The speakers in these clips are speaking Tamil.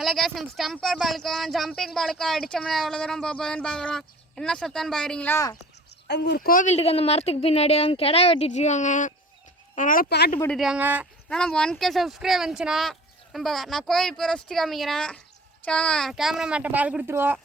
ஹலோ கேஸ் நம்ம ஸ்டம்பர் பாலுக்கும் ஜம்பிங் பாலுக்கும் அடித்தோம்னா எவ்வளோ தூரம் போக போகுதுன்னு பார்க்குறோம் என்ன சத்தான்னு பார்க்குறீங்களா அங்கே ஒரு கோவில் இருக்குது அந்த மரத்துக்கு பின்னாடி அவங்க கிடா வெட்டிட்டுருக்காங்க அதனால் பாட்டு போட்டுருக்காங்க ஆனால் நம்ம ஒன் கே சப்ஸ்கிரைப் வந்துச்சுன்னா நம்ம நான் கோவில் போய் ரசிச்சு காமிக்கிறேன். சரி கேமரா மேட்டை பால் கொடுத்துருவோம்.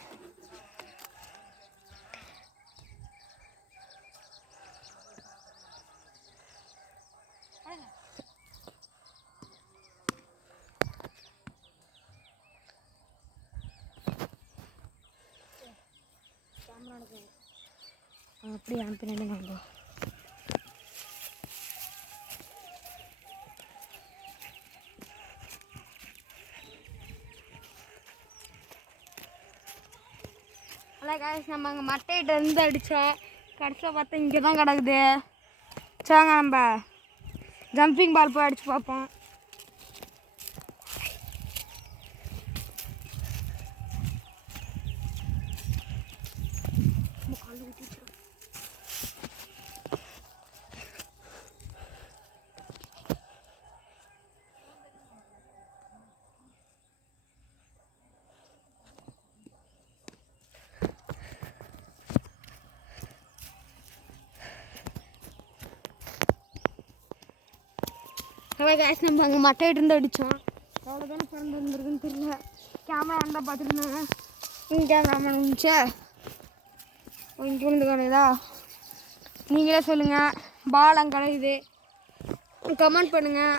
அப்படியே என் பின்னாடி வாங்க ஹலோ காய்ஸ் நம்ம அங்கே மட்டையிட்ட இருந்து அடித்தோம் கடைசியில் பார்த்தா இங்கே தான் கிடக்குது. சாங்க நம்ம ஜம்பிங் பால் போய் அடித்து பார்ப்போம். ஹலோ கேஷ் நம்ம அங்கே மட்டையிட்டு இருந்து அடித்தோம் எவ்வளோ தானே பிறந்து வந்துருக்குன்னு தெரியல. கேமரா இருந்தால் பார்த்துருந்தாங்க. இங்கே கேமரா இருந்துச்சே? இங்கே இருந்து கிடையாதா நீங்களே சொல்லுங்கள் பால் அங்கே கிடைக்குது கமெண்ட் பண்ணுங்கள்